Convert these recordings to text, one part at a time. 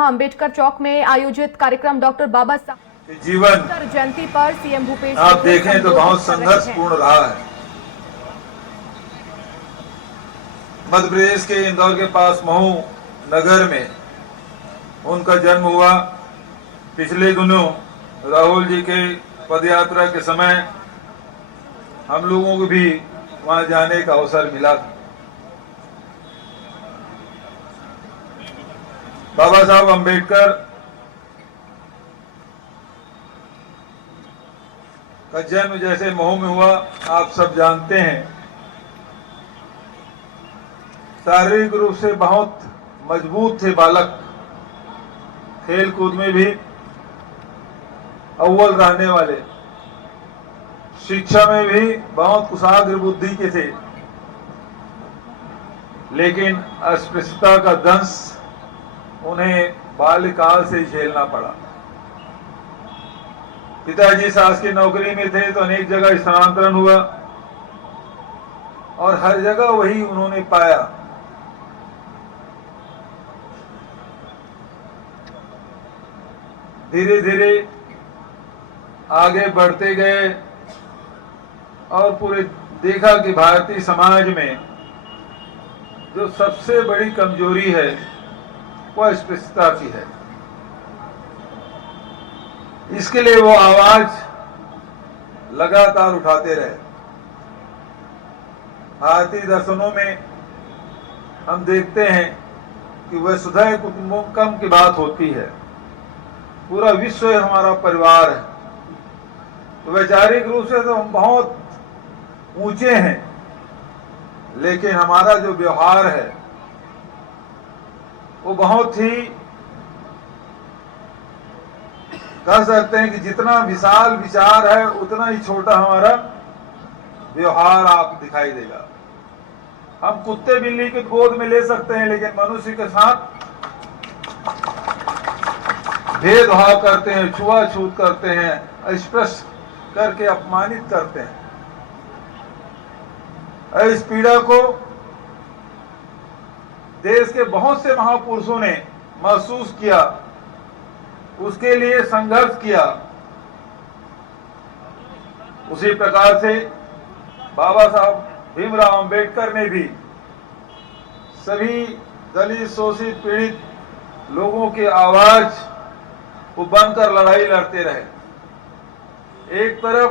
अंबेडकर चौक में आयोजित कार्यक्रम डॉक्टर बाबा साहब जीवन जयंती पर सीएम भूपेश आप देखें तो बहुत संघर्षपूर्ण रहा है। मध्य प्रदेश के इंदौर के पास महू नगर में उनका जन्म हुआ। पिछले दिनों राहुल जी के पदयात्रा के समय हम लोगों को भी वहां जाने का अवसर मिला था। बाबा साहब अंबेडकर का जन्म जैसे महू में हुआ, आप सब जानते हैं। शारीरिक रूप से बहुत मजबूत थे बालक, खेल कूद में भी अव्वल रहने वाले, शिक्षा में भी बहुत कुशाग्र बुद्धि के थे। लेकिन अस्पृश्यता का दंश उन्हें बाल्यकाल से झेलना पड़ा। पिताजी शासकीय नौकरी में थे तो अनेक जगह स्थानांतरण हुआ और हर जगह वही उन्होंने पाया। धीरे धीरे आगे बढ़ते गए और पूरे देखा कि भारतीय समाज में जो सबसे बड़ी कमजोरी है वह अस्पृश्यता की है। इसके लिए वो आवाज लगातार उठाते रहे। भारतीय दर्शनों में हम देखते हैं कि वसुधैव कुटुंबकम की बात होती है, पूरा विश्व हमारा परिवार है। तो वैचारिक रूप से तो हम बहुत ऊंचे हैं, लेकिन हमारा जो व्यवहार है वो बहुत ही, कह सकते हैं कि जितना विशाल विचार है उतना ही छोटा हमारा व्यवहार आप दिखाई देगा। हम कुत्ते बिल्ली के गोद में ले सकते हैं, लेकिन मनुष्य के साथ भेदभाव करते हैं, छुआछूत करते हैं, स्पर्श करके अपमानित करते हैं। इस पीड़ा को देश के बहुत से महापुरुषों ने महसूस किया, उसके लिए संघर्ष किया। उसी प्रकार से बाबा साहब भीमराव अंबेडकर ने भी सभी दलित, शोषित, पीड़ित लोगों की आवाज को बनकर लड़ाई लड़ते रहे। एक तरफ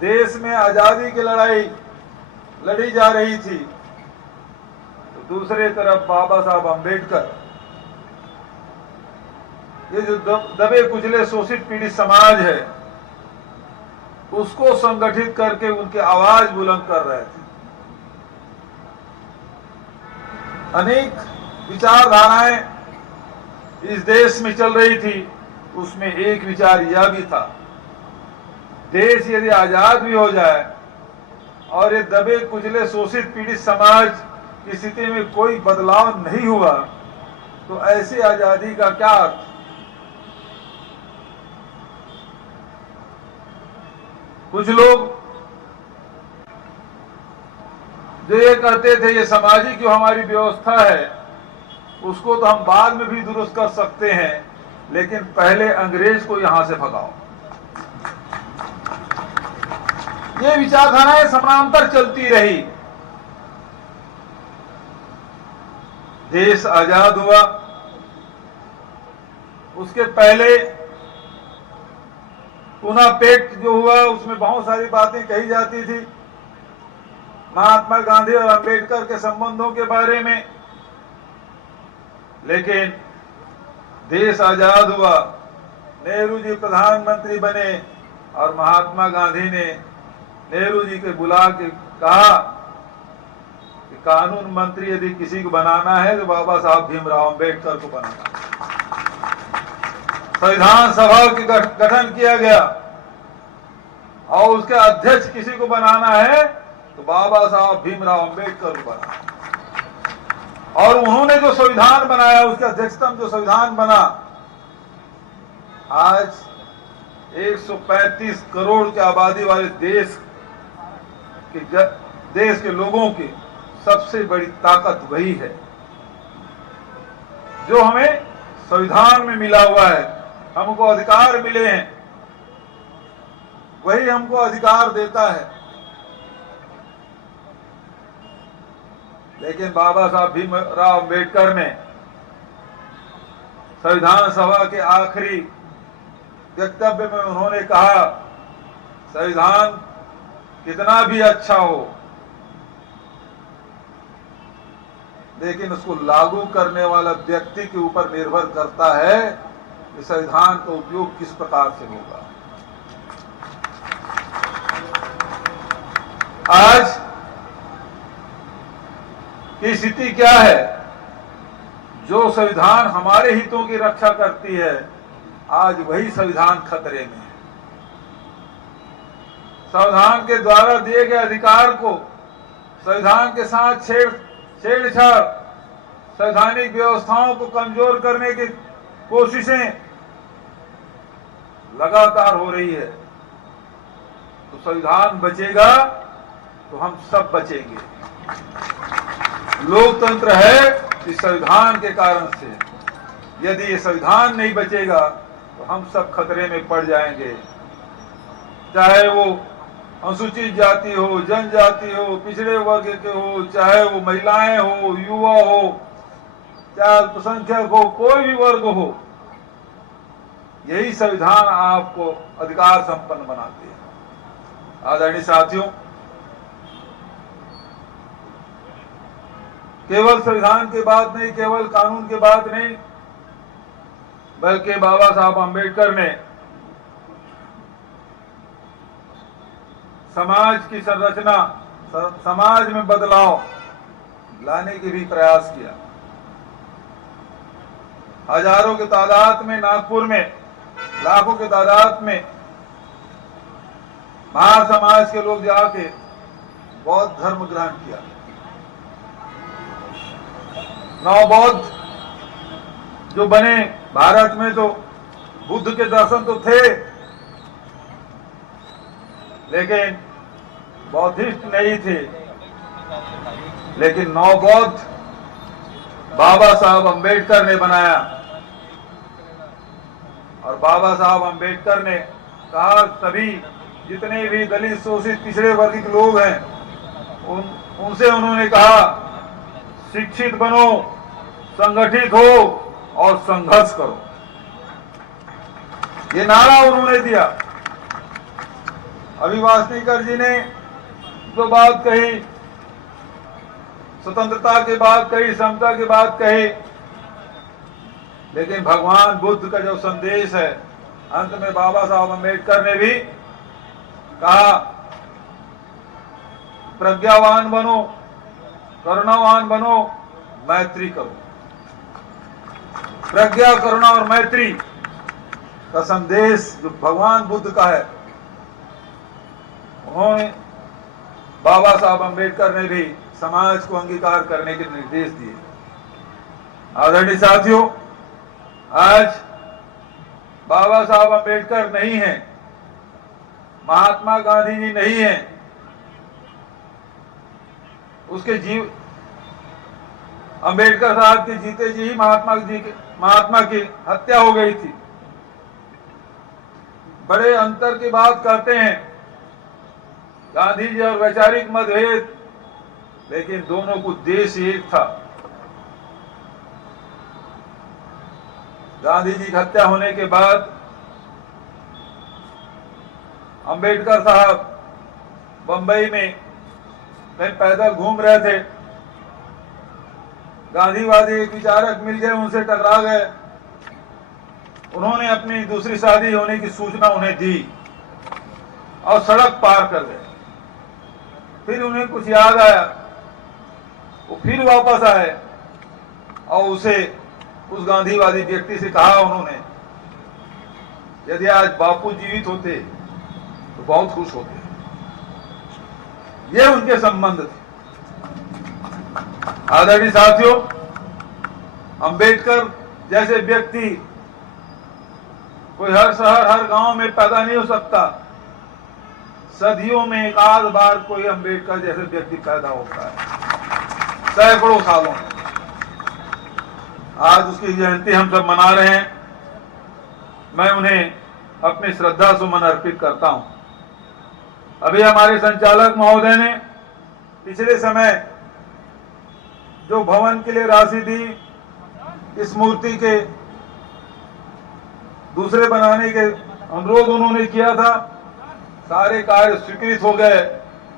देश में आजादी की लड़ाई लड़ी जा रही थी, तो दूसरे तरफ बाबा साहब अंबेडकर ये जो दबे कुचले शोषित पीड़ित समाज है उसको संगठित करके उनकी आवाज बुलंद कर रहे थे। अनेक विचारधाराएं इस देश में चल रही थी, उसमें एक विचार यह भी था, देश यदि आजाद भी हो जाए और ये दबे कुचले शोषित पीड़ित समाज की स्थिति में कोई बदलाव नहीं हुआ तो ऐसी आजादी का क्या अर्थ। कुछ लोग जो ये कहते थे ये सामाजिक जो हमारी व्यवस्था है उसको तो हम बाद में भी दुरुस्त कर सकते हैं, लेकिन पहले अंग्रेज को यहां से भगाओ। ये विचारधाराएं समानांतर चलती रही। देश आजाद हुआ, उसके पहले पूना पैक्ट जो हुआ उसमें बहुत सारी बातें कही जाती थी महात्मा गांधी और अंबेडकर के संबंधों के बारे में। लेकिन देश आजाद हुआ, नेहरू जी प्रधानमंत्री बने और महात्मा गांधी ने नेहरू जी के बुला के कहा कि कानून मंत्री यदि किसी को बनाना है तो बाबा साहब भीमराव अंबेडकर को बनाना। संविधान सभा की गठन किया गया और उसके अध्यक्ष किसी को बनाना है तो बाबा साहब भीमराव अंबेडकर को बनाना। और उन्होंने जो संविधान बनाया, उसके अध्यक्षता में जो संविधान बना, आज 135 करोड़ की आबादी वाले देश के लोगों की सबसे बड़ी ताकत वही है जो हमें संविधान में मिला हुआ है, हमको अधिकार मिले हैं, वही हमको अधिकार देता है। लेकिन बाबा साहब भीमराव अम्बेडकर ने संविधान सभा के आखिरी वक्तव्य में उन्होंने कहा, संविधान कितना भी अच्छा हो, लेकिन उसको लागू करने वाला व्यक्ति के ऊपर निर्भर करता है कि संविधान का उपयोग किस प्रकार से होगा। आज की स्थिति क्या है? जो संविधान हमारे हितों की रक्षा करती है, आज वही संविधान खतरे में है। संविधान के द्वारा दिए गए अधिकार को संविधान के साथ छेड़छाड़, संवैधानिक व्यवस्थाओं को कमजोर करने की कोशिशें लगातार हो रही है। तो संविधान बचेगा तो हम सब बचेंगे। लोकतंत्र है इस संविधान के कारण से। यदि ये संविधान नहीं बचेगा तो हम सब खतरे में पड़ जाएंगे। चाहे वो अनुसूचित जाति हो, जनजाति हो, पिछड़े वर्ग के हो, चाहे वो महिलाएं हो, युवा हो, चाहे अल्पसंख्यक हो, कोई भी वर्ग हो, यही संविधान आपको अधिकार संपन्न बनाती है। आदरणीय साथियों, केवल संविधान की बात नहीं, केवल कानून की बात नहीं, बल्कि बाबा साहब अम्बेडकर ने समाज की संरचना, समाज में बदलाव लाने के भी प्रयास किया। हजारों की तादाद में नागपुर में, लाखों की तादाद में महासमाज के लोग जाके बौद्ध धर्म ग्रहण किया। नवबौद्ध जो बने भारत में, तो बुद्ध के दर्शन तो थे, लेकिन बौद्धिस्ट नहीं थे। लेकिन नवबौद्ध बाबा साहब अम्बेडकर ने बनाया। और बाबा साहब अम्बेडकर ने कहा, सभी जितने भी दलित, शोषित, पिछड़े वर्ग के लोग हैं, उनसे उन्होंने कहा, शिक्षित बनो, संगठित हो और संघर्ष करो। ये नारा उन्होंने दिया। अभी वासनीकर जी ने जो बात कही, स्वतंत्रता की बात कही, समता की बात कही, लेकिन भगवान बुद्ध का जो संदेश है, अंत में बाबा साहब अम्बेडकर ने भी कहा, प्रज्ञावान बनो, करुणावान बनो, मैत्री करो। प्रज्ञा, करुणा और मैत्री का संदेश जो भगवान बुद्ध का है, उन्होंने, बाबा साहब अम्बेडकर ने भी समाज को अंगीकार करने के निर्देश दिए। आदरणीय साथियों, आज बाबा साहब अम्बेडकर नहीं है, महात्मा गांधी जी नहीं है, उसके जीव अम्बेडकर साहब के जीते जी ही महात्मा की हत्या हो गई थी। बड़े अंतर की बात करते हैं गांधी जी और वैचारिक मतभेद, लेकिन दोनों को उद्देश्य एक था। गांधी जी की हत्या होने के बाद अम्बेडकर साहब बंबई में कहीं पैदल घूम रहे थे। गांधीवादी एक विचारक मिल गए, उनसे टकरा गए। उन्होंने अपनी दूसरी शादी होने की सूचना उन्हें दी और सड़क पार कर गए। फिर उन्हें कुछ याद आया, वो फिर वापस आए और उस गांधीवादी व्यक्ति से कहा उन्होंने, यदि आज बापू जीवित होते तो बहुत खुश होते। ये उनके संबंध थे। आदरणीय साथियों, अंबेडकर जैसे व्यक्ति कोई हर शहर, हर गांव में पैदा नहीं हो सकता। सदियों में एक आध बार कोई अंबेडकर जैसे व्यक्ति पैदा होता है, सैकड़ों सालों में। आज उसकी जयंती हम सब मना रहे हैं। मैं उन्हें अपनी श्रद्धा सुमन अर्पित करता हूं। अभी हमारे संचालक महोदय ने पिछले समय जो भवन के लिए राशि दी, इस मूर्ति के दूसरे बनाने के अनुरोध उन्होंने किया था, सारे कार्य स्वीकृत हो गए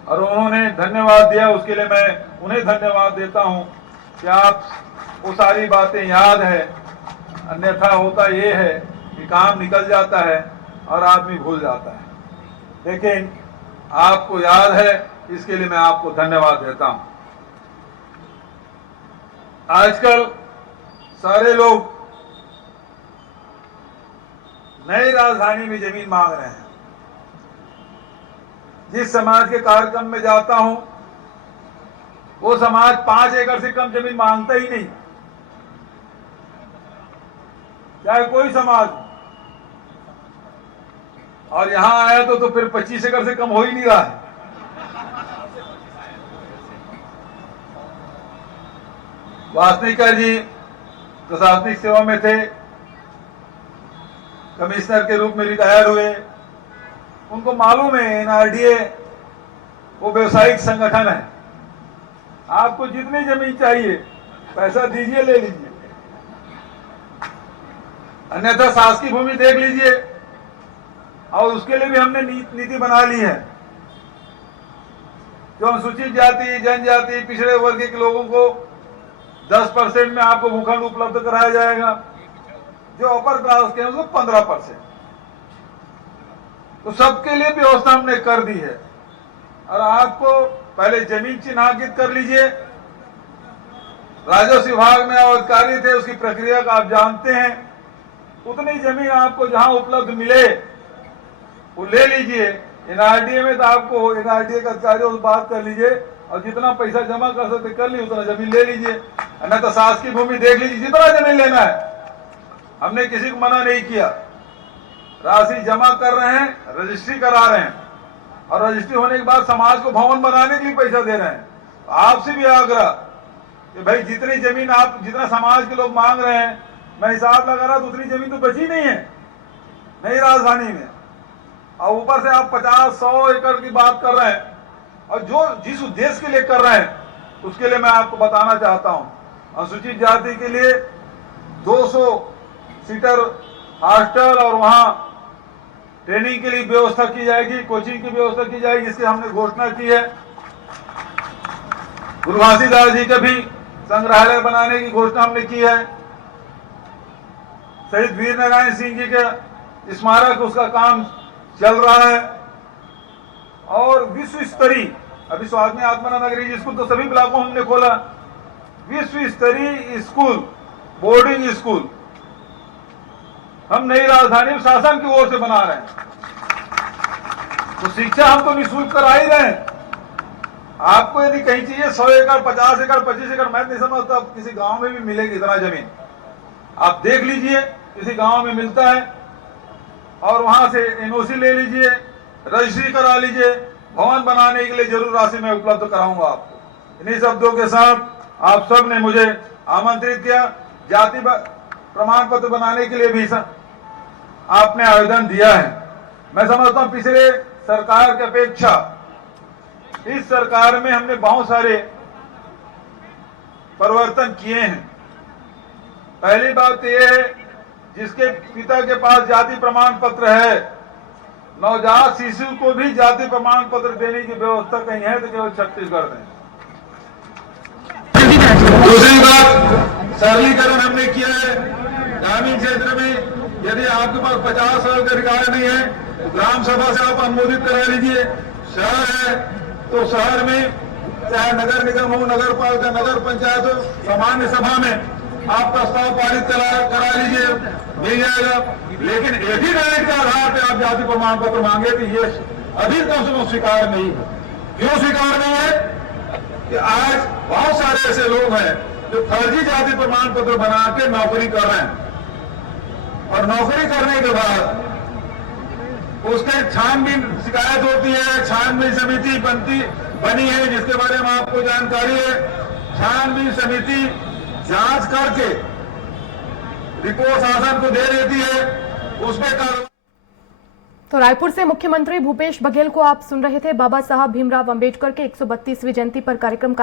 और उन्होंने धन्यवाद दिया। उसके लिए मैं उन्हें धन्यवाद देता हूं कि आप वो सारी बातें याद है। अन्यथा होता ये है कि काम निकल जाता है और आदमी भूल जाता है, लेकिन आपको याद है, इसके लिए मैं आपको धन्यवाद देता हूं। आजकल सारे लोग नई राजधानी में जमीन मांग रहे हैं। जिस समाज के कार्यक्रम में जाता हूं, वो समाज 5 एकड़ से कम जमीन मांगता ही नहीं, चाहे कोई समाज। और यहां आया तो फिर 25 एकड़ से कम हो ही नहीं रहा है। वासनिकर जी प्रशासनिक सेवा में थे, कमिश्नर के रूप में रिटायर हुए। उनको मालूम है एनआरडीए वो व्यवसायिक संगठन है। आपको जितनी जमीन चाहिए पैसा दीजिए, ले लीजिए, अन्यथा शासकीय भूमि देख लीजिए। और उसके लिए भी हमने नीति बना ली है। जो अनुसूचित जाति, जनजाति, पिछड़े वर्ग के लोगों को 10% में आपको भूखंड उपलब्ध कराया जाएगा। जो अपर क्लास के हैं उसको 15%। तो सबके लिए व्यवस्था हमने कर दी है। और आपको पहले जमीन चिन्हांकित कर लीजिए। राजस्व विभाग में अधिकारी थे, उसकी प्रक्रिया का आप जानते हैं। उतनी जमीन आपको जहां उपलब्ध मिले वो ले लीजिए। एनआरडीए में तो आपको एनआरडीए का अधिकारियों से बात कर लीजिए और जितना पैसा जमा कर सकते कर लीजिए, उतना जमीन ले लीजिए। अन्यथा शासकीय भूमि देख लीजिए, जितना जमीन लेना है। हमने किसी को मना नहीं किया। राशि जमा कर रहे हैं, रजिस्ट्री करा रहे हैं और रजिस्ट्री होने के बाद समाज को भवन बनाने के लिए पैसा दे रहे हैं। तो आपसे भी आग्रह कि भाई जितनी जमीन आप, जितना समाज के लोग मांग रहे हैं, मैं हिसाब लगा रहा तो उतनी जमीन तो बची नहीं है नई राजधानी में। और ऊपर से आप 50-100 एकड़ की बात कर रहे हैं। और जो जिस उद्देश्य के लिए कर रहे हैं उसके लिए मैं आपको बताना चाहता हूं। अनुसूचित जाति के लिए 200 सीटर हॉस्टल और वहां ट्रेनिंग के लिए व्यवस्था की जाएगी, कोचिंग की व्यवस्था की जाएगी, इसकी हमने घोषणा की है। गुरु घासीदास जी का भी संग्रहालय बनाने की घोषणा हमने की है। शहीद वीर नारायण सिंह जी के स्मारक, उसका काम चल रहा है। और विश्व स्तरीय, अभी स्वामी आत्मानंद अंग्रेजी स्कूल तो सभी ब्लॉकों में हमने खोला। विश्व स्तरीय स्कूल, बोर्डिंग स्कूल हम नई राजधानी में शासन की ओर से बना रहे हैं। तो शिक्षा हम तो निःशुल्क करा ही रहे हैं। आपको यदि कहीं चाहिए 100 एकड़, 50 एकड़, 25 एकड़, मैं नहीं समझता किसी गांव में भी मिलेगी इतना जमीन। आप देख लीजिए, किसी गांव में मिलता है और वहां से एनओसी ले लीजिए, रजिस्ट्री करा लीजिए। भवन बनाने के लिए जरूर राशि मैं उपलब्ध कराऊंगा आपको। इन्हीं शब्दों के साथ आप सब ने मुझे आमंत्रित किया। जाति प्रमाण पत्र बनाने के लिए भी आपने आवेदन दिया है। मैं समझता हूं पिछले सरकार की अपेक्षा इस सरकार में हमने बहुत सारे परिवर्तन किए हैं। पहली बात यह है, जिसके पिता के पास जाति प्रमाण पत्र है, नवजात शिशु को भी जाति प्रमाण पत्र देने की व्यवस्था कहीं है तो केवल छत्तीसगढ़ में। दूसरी बात, सरलीकरण हमने किया है। ग्रामीण क्षेत्र में यदि आपके पास 50 साल का रिकॉर्ड नहीं है तो ग्राम सभा से आप अनुमोदित करा लीजिए। शहर है तो शहर में, चाहे नगर निगम हो, नगर पालिका, नगर पंचायत हो, सामान्य सभा में आप प्रस्ताव पारित करा लीजिए, मिल जाएगा। लेकिन एफिडेविट के आधार पर आप जाति प्रमाण पत्र मांगे तो ये अभी तो स्वीकार नहीं है। क्यों स्वीकार नहीं है कि आज बहुत सारे ऐसे लोग हैं जो फर्जी जाति प्रमाण पत्र बना के नौकरी कर रहे हैं और नौकरी करने के बाद उसके छानबीन शिकायत होती है। छानबीन समिति बनी है जिसके बारे में आपको जानकारी है। छानबीन समिति जांच करके रिपोर्ट शासन को दे देती है, उसमें कार्रवाई। तो रायपुर से मुख्यमंत्री भूपेश बघेल को आप सुन रहे थे। बाबा साहब भीमराव अंबेडकर के 132वीं जयंती पर कार्यक्रम का